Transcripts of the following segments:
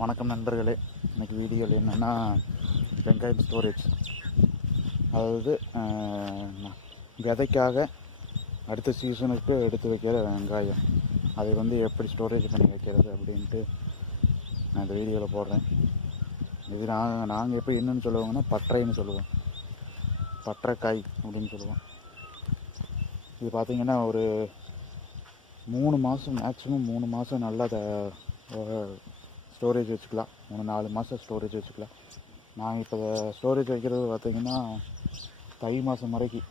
வணக்கம் நண்பர்களே. இன்றைக்கி வீடியோவில் என்னென்னா வெங்காயம் ஸ்டோரேஜ், அதாவது விதைக்காக அடுத்த சீசனுக்கு எடுத்து வைக்கிற வெங்காயம், அதை எப்படி ஸ்டோரேஜ் பண்ணி வைக்கிறது அப்படின்ட்டு நான் இந்த வீடியோவில் போடுறேன். இது நாங்கள் எப்படி என்னென்னு சொல்லுவோங்கன்னா பற்றைன்னு சொல்லுவோம், பற்றைக்காய் அப்படின்னு சொல்லுவோம். இது பார்த்திங்கன்னா ஒரு 3 மாதம், மேக்ஸிமம் 3 மாதம் நல்லா ஸ்டோரேஜ் வச்சுக்கலாம். 3-4 மாதம் ஸ்டோரேஜ் வச்சுக்கலாம். நாங்கள் இப்போ ஸ்டோரேஜ் வைக்கிறது பார்த்திங்கன்னா தை மாதம் வரைக்கும்,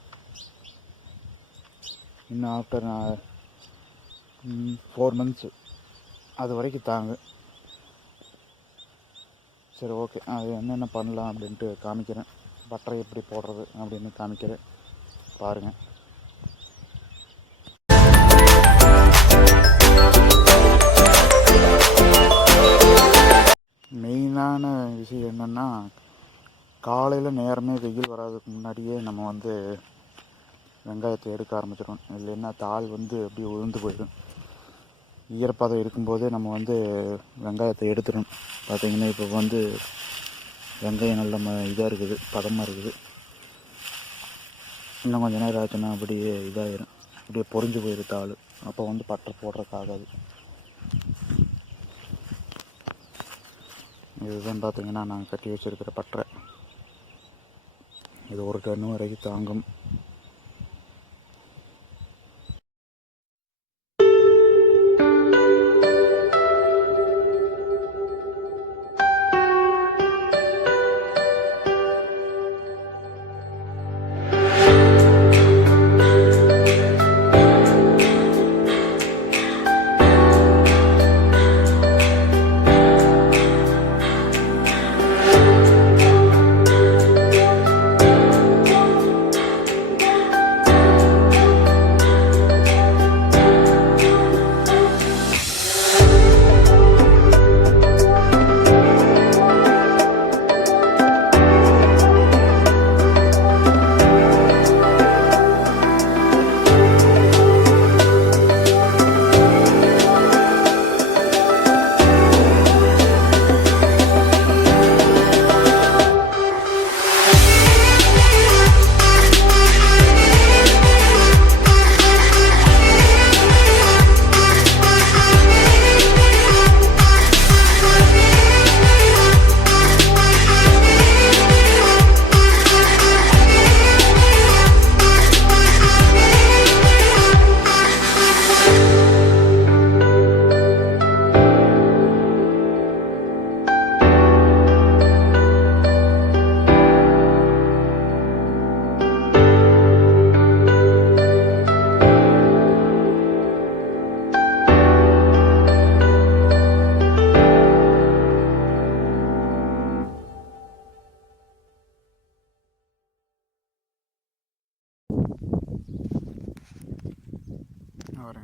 இன்னும் ஆஃப்டர் 4 months அது வரைக்கும் தாங்க. சரி, ஓகே. அது என்னென்ன பண்ணலாம் அப்படின்ட்டு காமிக்கிறேன். பட்டரை எப்படி போடுறது அப்படின்னு காமிக்கிறேன், பாருங்கள். மெயினான விஷயம் என்னென்னா, காலையில் நேரமே வெயில் வராதுக்கு முன்னாடியே நம்ம வெங்காயத்தை எடுக்க ஆரம்பிச்சிடும். இல்லைன்னா தாள் அப்படியே உதிர்ந்து போயிடும். ஈரப்பதம் இருக்கும்போதே நம்ம வெங்காயத்தை எடுத்துடணும். பார்த்திங்கன்னா இப்போ வெங்காயம் நல்ல இதாக இருக்குது, பதமாக இருக்குது. இன்னும் கொஞ்சம் நேரம் ஆச்சுன்னா அப்படியே இதாகிடும், அப்படியே பொறிஞ்சு போயிடும் தாள். அப்போ பட்டை போடுறதுக்காகாது. இதுதான் பார்த்திங்கன்னா நாங்கள் கட்டி வச்சுருக்கிற பட்டறை. இது 1 டன் வரைக்கும் தாங்கும்.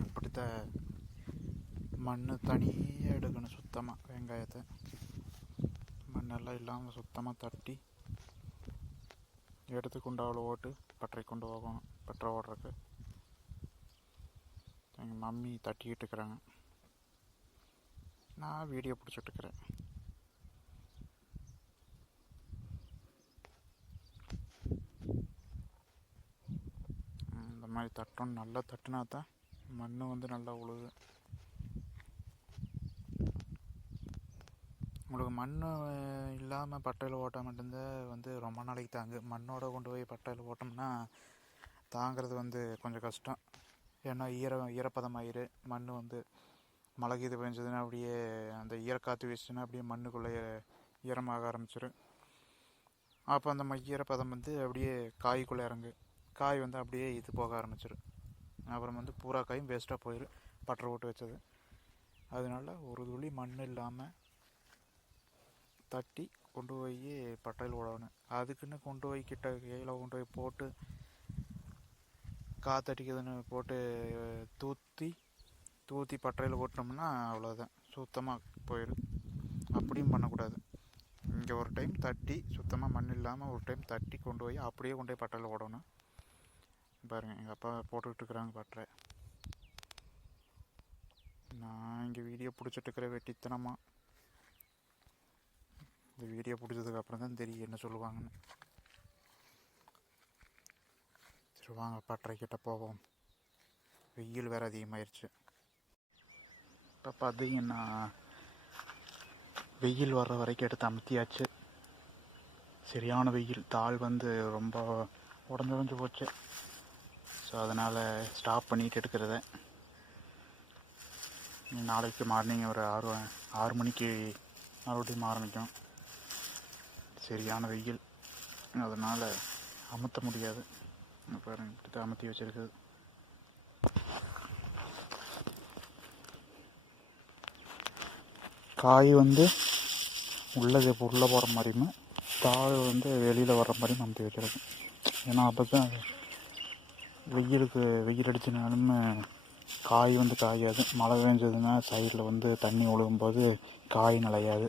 இப்படித்த மண் தனியாக எடுக்கணும். சுத்தமாக வெங்காயத்தை மண்ணெல்லாம் இல்லாமல் சுத்தமாக தட்டி எடுத்து குண்டாவில் ஓட்டு பட்டறை கொண்டு போகணும். பட்டறை ஓடுறதுக்கு எங்கள் மம்மி தட்டிக்கிட்டு இருக்கிறாங்க, நான் வீடியோ பிடிச்சிட்ருக்கிறேன். இந்த மாதிரி தட்டணும். நல்லா தட்டினா தான் மண் நல்லா உழுது. உங்களுக்கு மண் இல்லாமல் பட்டையில் ஓட்ட மட்டும்தான் ரொம்ப நாளைக்கு தாங்கு. மண்ணோட கொண்டு போய் பட்டையில் ஓட்டோம்னா தாங்கிறது கொஞ்சம் கஷ்டம். ஏன்னா ஈரப்பதமாயிரு. மண் மழை இது பெஞ்சதுன்னா அப்படியே அந்த ஈரக்காற்று வீசுச்சுன்னா அப்படியே மண்ணுக்குள்ளே ஈரமாக ஆரம்பிச்சிடும். அப்போ அந்த ஈரப்பதம் அப்படியே காய்க்குள்ளே இறங்கு. காய் அப்படியே இது போக ஆரம்பிச்சிடும். அப்புறம் பூரா காயும் வேஸ்ட்டாக போயிடும் பட்டறை ஓட்டு வச்சது. அதனால ஒரு துளி மண் இல்லாமல் தட்டி கொண்டு போய் பட்டையில் ஓடணும். அதுக்குன்னு கொண்டு போய் கையில் கொண்டு போய் போட்டு காற்றடிக்குதுன்னு போட்டு தூத்தி பட்டறையில் ஓட்டினோம்னா அவ்வளோதான், சுத்தமாக போயிடும். அப்படியும் பண்ணக்கூடாது. இங்கே ஒரு டைம் தட்டி சுத்தமாக மண் இல்லாமல் ஒரு டைம் தட்டி கொண்டு போய் அப்படியே கொண்டு போய் பட்டையில் ஓடணும். பாருங்கள், எங்கள் அப்பா போட்டுக்கிட்டு இருக்கிறாங்க பட்டறை. நான் இங்கே வீடியோ பிடிச்சிட்டு இருக்கிற வெட்டித்தனமாக இந்த வீடியோ பிடிச்சதுக்கப்புறம் தான் தெரியும் என்ன சொல்லுவாங்கன்னு. சரி வாங்க பட்டறைக்கிட்ட போவோம். வெயில் வேறு அதிகமாகிடுச்சு. இப்போ பார்த்தீங்கன்னா வெயில் வர்ற வரைக்கும் எடுத்து அமுத்தியாச்சு. சரியான வெயில், தாள் வந்து ரொம்ப உடஞ்சு போச்சு. ஸோ அதனால் ஸ்டாப் பண்ணிட்டு எடுக்கிறத. நாளைக்கு மார்னிங் ஒரு 6 மணிக்கு மறுபடியும் ஆரம்பிக்கும். சரியான வெயில், அதனால் அமுத்த முடியாது. பாருங்க இப்படி தான் அமுத்தி வச்சுருக்குது. காய் வந்து உள்ளே போகிற மாதிரியும் தாள் வந்து வெளியில் வர்ற மாதிரியும் அமுத்தி வச்சுருக்கேன். ஏன்னா அப்போ தான் வெயில் அடிச்சினாலும் காய் வந்து காயாது. மழை பெஞ்சதுன்னா சைடில் வந்து தண்ணி ஒழுகும்போது காய் நலையாது.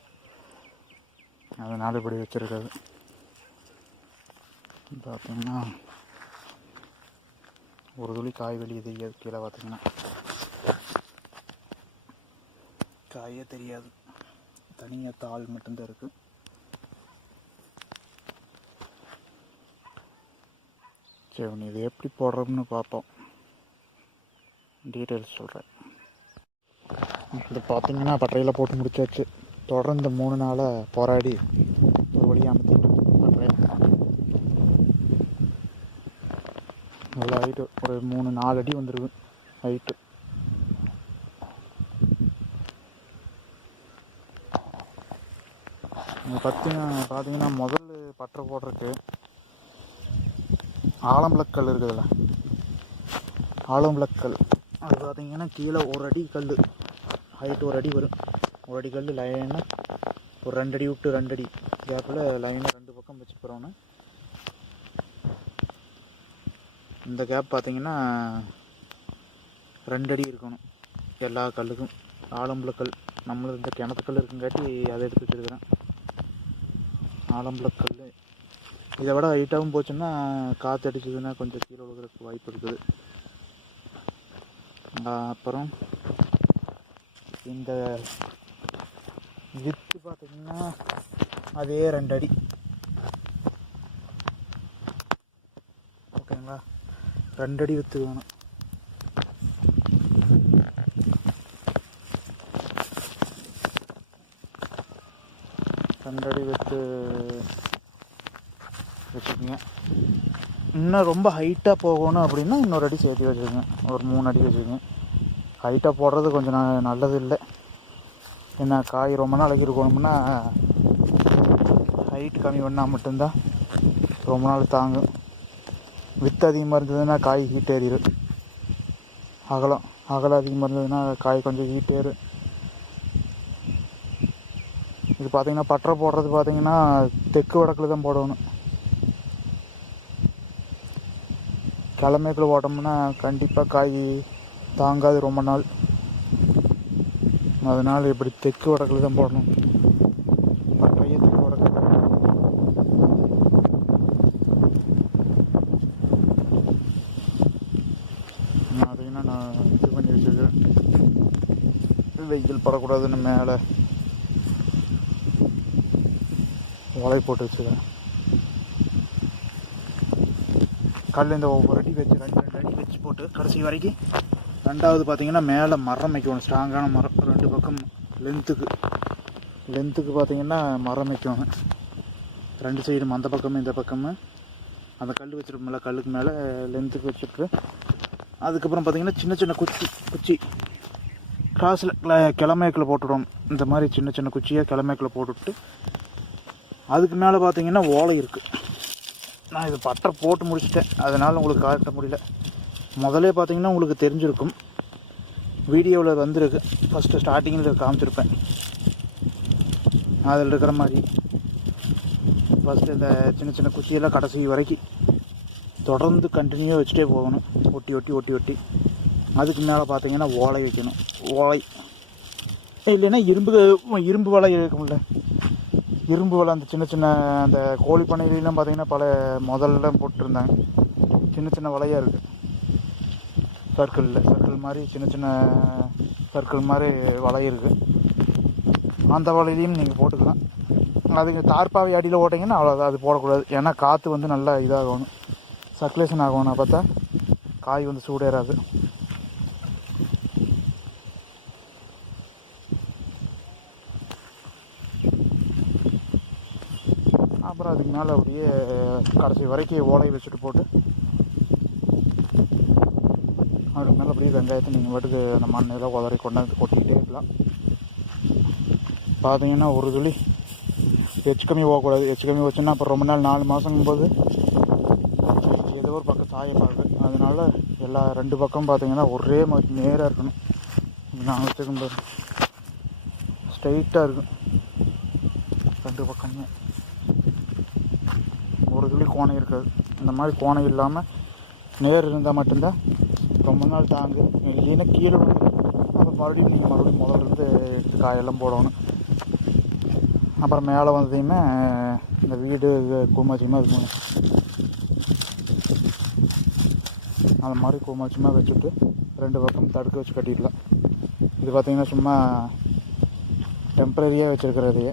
அதனால் இப்படி வச்சுருக்காது. பார்த்திங்கன்னா ஒரு துளி காய் வெளியே தெரியாது. கீழே பார்த்திங்கன்னா காயே தெரியாது, தனியாக தாள் மட்டும்தான் இருக்குது. சரி இது எப்படி போடுறோம்னு பார்ப்போம், டீட்டெயில்ஸ் சொல்கிறேன். இது பார்த்திங்கன்னா பட்டறையில் போட்டு முடிச்சாச்சு. தொடர்ந்து 3 நாளாக போராடி ஒரு வழியாக அமுத்திட்டு பட்டறையில் நல்லா ஹைட்டு ஒரு 3-4 அடி வந்துருக்கு ஹைட்டு. இங்கே பார்த்தீங்கன்னா முதல் பட்டறை போடுறதுக்கு ஆலம்பலக்கல் இருக்குதுல்ல, ஆலம்பலக்கல் அது பார்த்திங்கன்னா கீழே 1 அடி கல் ஹைட்டு 1 அடி வரும். 1 அடி கல் லைனாக ஒரு 2 அடி விட்டு 2 அடி கேப்பில் லைனாக 2 பக்கம் வச்சுக்கிறோன்னு. இந்த கேப் பார்த்திங்கன்னா 2 அடி இருக்கணும் எல்லா கல்லுக்கும். ஆலம்பலக்கல் நம்மளுக்கு இந்த கிணத்துக்கல் இருக்குங்காட்டி அதை எடுத்து வச்சுருக்கிறேன். ஆலம்பலக்கல் இதை விட ஹைட்டாகவும் போச்சுன்னா காற்று அடிச்சதுன்னா கொஞ்சம் கீழே விழுகிறதுக்கு வாய்ப்பு இருக்குது. அப்புறம் இந்த வித்து பார்த்திங்கன்னா அதே 2 அடி. ஓகேங்களா, 2 அடி வித்து வேணும். ரெண்டடி வித்து வச்சுக்கோங்க. இன்னும் ரொம்ப ஹைட்டாக போகணும் அப்படின்னா இன்னொரு அடி சேர்த்து வச்சுக்கோங்க, ஒரு 3 அடி வச்சுக்கோங்க. ஹைட்டாக போடுறது கொஞ்சம் நல்லது இல்லை. ஏன்னா காய் ரொம்ப நாளைக்கு இருக்கணும்னா ஹைட்டு கம்மி பண்ணால் மட்டும்தான் ரொம்ப நாள் தாங்கும். வித்து அதிகமாக இருந்ததுன்னா காய் ஹீட் ஏறிடும். அகலம் அதிகமாக இருந்ததுன்னா காய் கொஞ்சம் ஹீட் ஏறும். இது பார்த்திங்கன்னா பட்டறை போடுறது பார்த்திங்கன்னா தெற்கு வடக்கில் தான் போடணும். கிழமைக்குள்ள போட்டோம்னா கண்டிப்பாக காய் தாங்காது ரொம்ப நாள். அதனால் இப்படி தெற்கு வடக்கில் தான் போடணும். பட்டறையே தெற்கு வடக்கில் தான். பார்த்திங்கன்னா நான் இது பண்ணி வச்சுருக்கேன், வெயில் படக்கூடாதுன்னு மேலே வலை போட்டு வச்சுக்கிறேன். கல் இந்த ஒவ்வொரு அடி வச்சு 2 அடி வச்சு போட்டு கடைசி வரைக்கும். ரெண்டாவது பார்த்திங்கன்னா மேலே மரம் வைக்கணும், ஸ்ட்ராங்கான மரம். 2 பக்கம் லென்த்துக்கு பார்த்திங்கன்னா மரம் வைக்கணும். 2 சைடும் அந்த பக்கமும் இந்த பக்கமும் அந்த கல் வச்சுருப்போம்ல, கல்லுக்கு மேலே லென்த்துக்கு வச்சுட்டு அதுக்கப்புறம் பார்த்திங்கன்னா சின்ன சின்ன குச்சி கிளாஸில் கிழமைக்கில் போட்டுவிடுவோம். இந்த மாதிரி சின்ன சின்ன குச்சியாக கிழமைக்கில் போட்டுவிட்டு அதுக்கு மேலே பார்த்திங்கன்னா ஓலை இருக்குது. நான் இது பட்டறை போட்டு முடிச்சிட்டேன், அதனால் உங்களுக்கு காட்ட முடியல. முதலே பார்த்திங்கன்னா உங்களுக்கு தெரிஞ்சிருக்கும், வீடியோவில் வந்துருக்கு. ஃபஸ்ட்டு ஸ்டார்டிங்கில் காமிச்சிருப்பேன். அதில் இருக்கிற மாதிரி ஃபஸ்ட்டு இந்த சின்ன சின்ன குச்சியெல்லாம் கடைசி வரைக்கும் தொடர்ந்து கண்டினியூவாக வச்சுட்டே போகணும், ஒட்டி. அதுக்கு மேலே பார்த்திங்கன்னா ஓலை வைக்கணும். ஓலை இல்லைன்னா இரும்பு வலை இருக்கும்ல, இரும்பு வலை. அந்த சின்ன சின்ன அந்த கோழி பண்ணையிலாம் பார்த்திங்கன்னா பல முதல்ல போட்டிருந்தாங்க. சின்ன வலையாக இருக்குது, சர்க்கிள் மாதிரி சின்ன சர்க்கிள் மாதிரி வலை இருக்குது. அந்த வலையிலையும் நீங்கள் போட்டுக்கலாம். அதுக்கு தார்பாவை அடியில் ஓட்டிங்கன்னா அவ்வளோதான், அது போடக்கூடாது. ஏன்னா காற்று வந்து நல்லா இதாகணும், சர்க்குலேஷன் ஆகணும், பார்த்தா காய் வந்து சூடேறாது. அப்புறம் அதுக்கு மேலே அப்படியே கடைசி வரைக்கும் ஓலையை வச்சுட்டு போட்டு அதுக்கு மேலே அப்படியே வெங்காயத்தை நீங்கள் பாட்டுக்கு அந்த மண்ணெல்லாம் உதறி கொண்டாந்து கொட்டிக்கிட்டே இருக்கலாம். பார்த்தீங்கன்னா ஒரு துளி எச்சு கம்மி போகக்கூடாது. எச்சு கம்மி வச்சுன்னா அப்புறம் ரொம்ப நாள் 4 மாதங்கும்போது ஏதோ ஒரு பக்கம் சாயப்பாகு. அதனால எல்லா 2 பக்கம் பார்த்தீங்கன்னா ஒரே மாதிரி நேராக இருக்கணும். நான் வச்சுக்கும்போது ஸ்ட்ரைட்டாக இருக்கும் 2 பக்கமே, ஒரு துளி கோணை இருக்காது. இந்த மாதிரி கோணை இல்லாமல் நேர் இருந்தால் மட்டும்தான் ரொம்ப நாள் தாங்கு. இல்லைன்னா கீழே வந்து அப்புறம் மறுபடியும் முதல்லேருந்து எடுத்து காயெல்லாம் போடணும். அப்புறம் மேலே வந்ததையுமே இந்த வீடு கூமாச்சியமாக இருக்கணும். அந்த மாதிரி கூமாச்சியமாக வச்சுட்டு 2 பக்கம் தடுக்க வச்சு கட்டிடலாம். இது பார்த்திங்கன்னா சும்மா டெம்ப்ரரியாக வச்சுருக்கிறதையே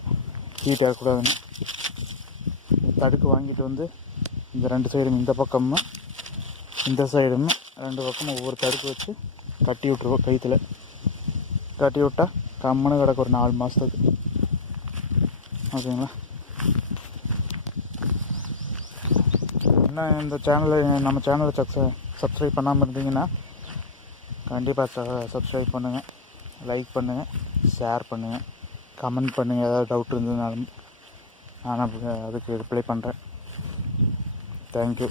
ஹீட் ஏறக்கூடாதுன்னு தடுக்கு வாங்கிட்டு வந்து இந்த 2 சைடும், இந்த பக்கமும் இந்த சைடும் 2 பக்கமும் ஒவ்வொரு தடுக்கு வச்சு கட்டி விட்ருவோம். கைத்தில் கட்டி விட்டால் கம்முன்னு கிடக்கு ஒரு 4 மாதத்துக்கு. ஓகேங்களா? இன்னும் இந்த நம்ம சேனலை சப்ஸ்கிரைப் பண்ணாமல் இருந்தீங்கன்னா கண்டிப்பாக சப்ஸ்கிரைப் பண்ணுங்கள், லைக் பண்ணுங்கள், ஷேர் பண்ணுங்கள், கமெண்ட் பண்ணுங்கள். ஏதாவது டவுட் இருந்ததுனாலும் நான் அதுக்கு ரிப்ளை பண்ணுறேன். தேங்க்யூ.